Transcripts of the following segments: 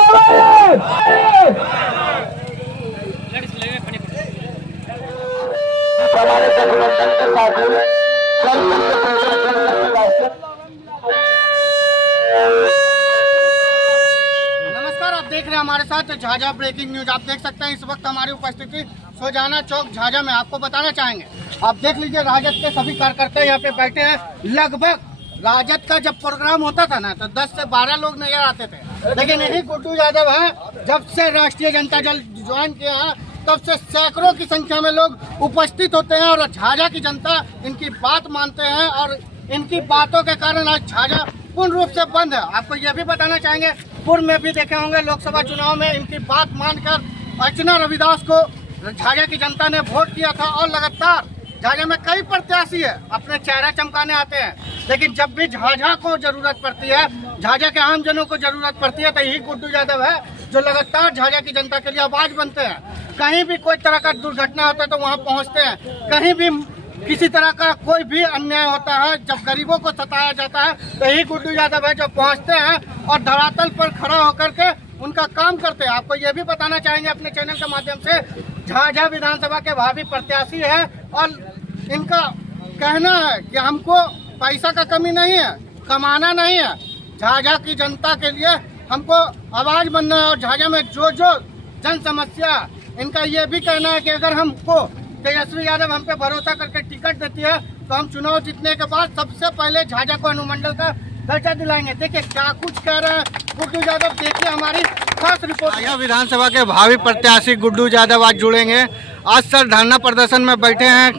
नमस्कार, आप देख रहे हैं हमारे साथ झाझा ब्रेकिंग न्यूज। आप देख सकते हैं इस वक्त हमारी उपस्थिति सोजाना चौक झाझा में। आपको बताना चाहेंगे, आप देख लीजिए राजद के सभी कार्यकर्ता यहाँ पे बैठे हैं। लगभग राजद का जब प्रोग्राम होता था ना तो 10 से 12 लोग नजर आते थे, लेकिन यही गुड्डू यादव है जब से राष्ट्रीय जनता दल ज्वाइन किया है तब से सैकड़ों की संख्या में लोग उपस्थित होते हैं और झाझा की जनता इनकी बात मानते हैं और इनकी बातों के कारण आज झाझा पूर्ण रूप से बंद है। आपको यह भी बताना चाहेंगे, पूर्व में भी देखे होंगे लोकसभा चुनाव में इनकी बात मानकर अर्चना रविदास को झाझा की जनता ने वोट किया था और लगातार झाझा में कई प्रत्याशी है अपने चेहरा चमकाने आते हैं, लेकिन जब भी झाझा को जरूरत पड़ती है, झाझा के आम जनों को जरूरत पड़ती है तो यही गुड्डू यादव है जो लगातार झाझा की जनता के लिए आवाज बनते हैं। कहीं भी कोई तरह का दुर्घटना होता है तो वहाँ पहुँचते हैं, कहीं भी किसी तरह का कोई भी अन्याय होता है, जब गरीबों को सताया जाता है तो यही गुड्डू यादव है जो पहुँचते हैं और धरातल पर खड़ा होकर के उनका काम करते हैं। आपको ये भी बताना चाहेंगे अपने चैनल के माध्यम से, झाझा विधानसभा के भावी प्रत्याशी है और इनका कहना है कि हमको पैसा का कमी नहीं है, कमाना नहीं है, झाझा की जनता के लिए हमको आवाज बनना है। और झाझा में जो जो जन समस्या, इनका ये भी कहना है कि अगर हमको तेजस्वी यादव हम पे भरोसा करके टिकट देती है तो हम चुनाव जीतने के बाद सबसे पहले झाझा को अनुमंडल का दर्जा दिलाएंगे। देखिए क्या कुछ कह रहे हैं गुड्डू यादव, देखिए हमारी खास रिपोर्ट। झाझा विधानसभा के भावी प्रत्याशी गुड्डू यादव आज जुड़ेंगे। आज सर धरना प्रदर्शन में बैठे हैं,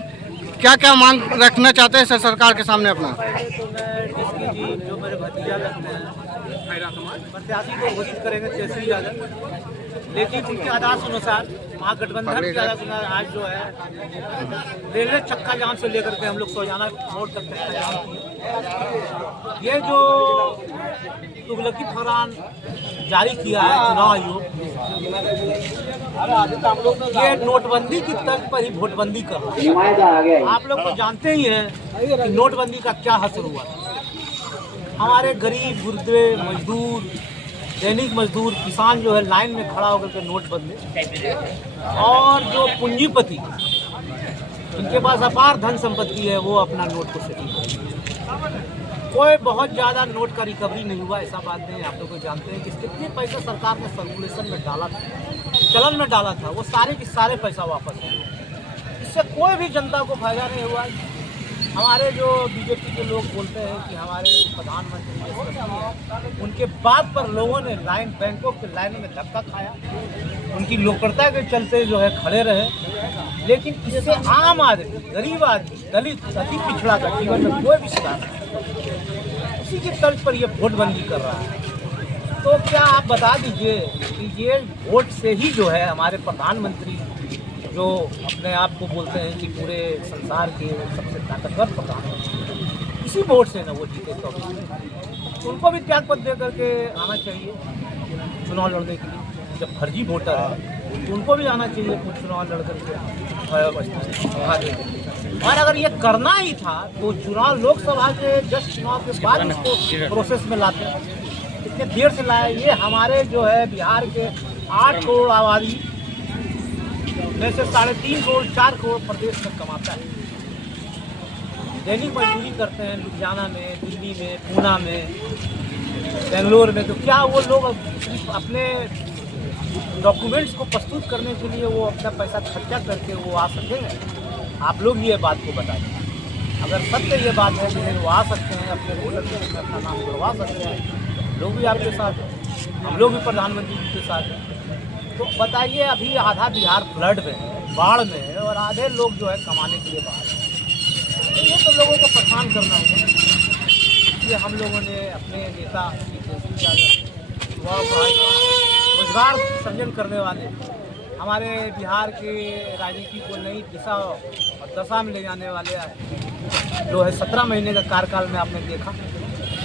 क्या क्या मांग रखना चाहते हैं सर सरकार के सामने अपना? जो मेरे भतीजा लगते हैं प्रत्याशी को घोषित करेंगे तेजस्वी यादव, लेकिन उनके आदेश अनुसार महागठबंधन के आदेश अनुसार आज जो है रेलवे चक्का जाम से लेकर के हम लोग सोजाना मोड़ तक चक्का जाम किए। ये जो तुगलकी फरमान जारी किया है चुनाव आयोग, ये नोटबंदी की तर्ज पर ही वोटबंदी कर रहा है। आप लोग तो जानते ही हैं कि नोटबंदी का क्या असर हुआ। हमारे गरीब गुर्दे मजदूर, दैनिक मजदूर, किसान जो है लाइन में खड़ा होकर के नोट बदले, और जो पूंजीपति जिनके पास अपार धन संपत्ति है वो अपना नोट को सेटिंग कर। कोई बहुत ज़्यादा नोट का रिकवरी नहीं हुआ, ऐसा बात नहीं। आप लोग जानते हैं कि कितने पैसा सरकार ने सर्कुलेशन में डाला था, चलन में डाला था, वो सारे के सारे पैसा वापस है। इससे कोई भी जनता को फायदा नहीं हुआ। हमारे जो बीजेपी के लोग बोलते हैं कि हमारे प्रधानमंत्री उनके बात पर लोगों ने बैंकों के लाइन में धक्का खाया, उनकी लोकप्रियता के चलते जो है खड़े रहे, लेकिन इससे आम आदमी, गरीब आदमी, दलित, अति पिछड़ा का जीवन में कोई भी सुधार नहीं, उसी की तर्ज पर ये वोटबंदी कर रहा है। तो क्या आप बता दीजिए कि ये वोट से ही जो है हमारे प्रधानमंत्री जो अपने आप को बोलते हैं कि पूरे संसार के सबसे ताकतवर प्रधानमंत्री, इसी वोट से ना वो जीते, तो उनको भी त्याग पत्र दे करके आना चाहिए चुनाव लड़ने के लिए। जब फर्जी वोटर है तो उनको भी आना चाहिए चुनाव लड़ करके। और अगर ये करना ही था तो चुनाव लोकसभा के जस्ट चुनाव के बाद इसको प्रोसेस में लाते, इतने देर से लाए। ये हमारे जो है बिहार के 8 करोड़ आबादी में से 3.5 करोड़ 4 करोड़ प्रदेश में कमाता है, दैनिक मजदूरी करते हैं लुधियाना में, दिल्ली में, पूना में, बेंगलोर में। तो क्या वो लोग अपने डॉक्यूमेंट्स को प्रस्तुत करने के लिए वो अपना पैसा खर्चा करके वो आ सकेंगे? आप लोग ये बात को बताइए। अगर सत्य ये बात है कि वो आ सकते हैं, अपने वोटर में अपना नाम करवा सकते हैं, लोग भी आपके साथ हैं, हम लोग भी प्रधानमंत्री जी के साथ हैं, तो बताइए। अभी आधा बिहार फ्लड में है, बाढ़ में है, और आधे लोग जो है कमाने के लिए बाहर हैं। तो ये तो लोगों को परेशान करना होगा। इसलिए हम लोगों ने अपने नेता रोजगार सृजन करने वाले, हमारे बिहार के राजनीति को नई दिशा और दशा में ले जाने वाले जो है 17 महीने का कार्यकाल में आपने देखा,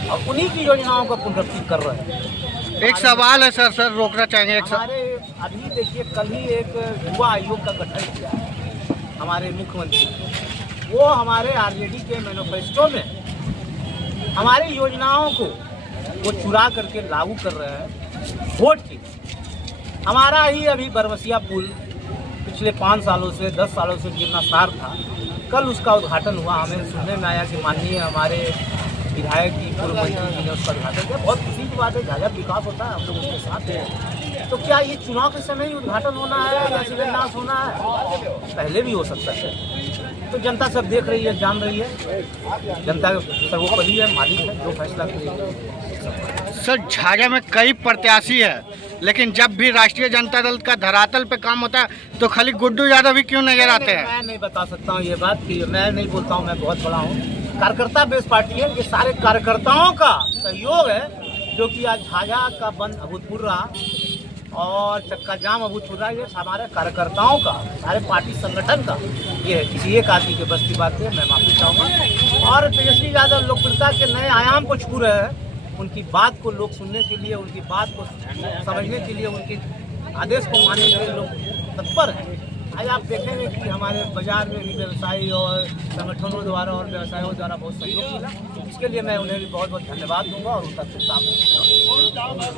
और उन्हीं की योजनाओं का पुनरुक्ति कर रहे हैं। एक सवाल है सर रोकना चाहेंगे। हमारे अभी देखिए कल ही एक युवा आयोग का गठन किया है हमारे मुख्यमंत्री, वो हमारे आरजेडी के मैनिफेस्टो में हमारी योजनाओं को वो चुरा करके लागू कर रहे हैं। वोट की। हमारा ही अभी बरमसिया पुल पिछले 5 सालों से 10 सालों से जीर्णोद्धार था। कल उसका उद्घाटन हुआ। हमें सुनने में आया कि माननीय हमारे विधायक जी, पूर्व मंत्री जी ने उसका उद्घाटन किया। बहुत खुशी की बात है, झाझा विकास होता है, हम लोग उसके साथ हैं। तो क्या ये चुनाव के समय ही उद्घाटन होना है या शिलान्यास होना है? पहले भी हो सकता है। तो जनता सब देख रही है, जान रही है। जनता सर्वोपरि है, मालिक है, जो फैसला करेगी। सर, झाझा में कई प्रत्याशी है, लेकिन जब भी राष्ट्रीय जनता दल का धरातल पे काम होता है तो खाली गुड्डू यादव ही क्यों नजर आते हैं? मैं नहीं बता सकता हूँ ये बात कि मैं नहीं बोलता हूँ, मैं बहुत बड़ा हूँ। कार्यकर्ता बेस पार्टी है, ये सारे कार्यकर्ताओं का सहयोग है जो कि आज झाझा का बंद अभूतपूर्व रहा और चक्का जाम अभूतपूर्व रहा। ये हमारे कार्यकर्ताओं का, सारे पार्टी संगठन का ये है। किसी एक आदमी के बस की बात है, मैं माफी चाहूँगा। और तेजस्वी यादव लोकप्रियता के नए आयाम को छू रहे हैं। उनकी बात को लोग सुनने के लिए, उनकी बात को समझने के लिए, उनके आदेश को मानने के लिए लोग तत्पर हैं। आज आप देखेंगे कि हमारे बाजार में भी व्यवसायी और संगठनों द्वारा और व्यवसायों द्वारा बहुत सहयोग मिला। इसके लिए मैं उन्हें भी बहुत बहुत धन्यवाद दूंगा और उनका शुभकामनाएं।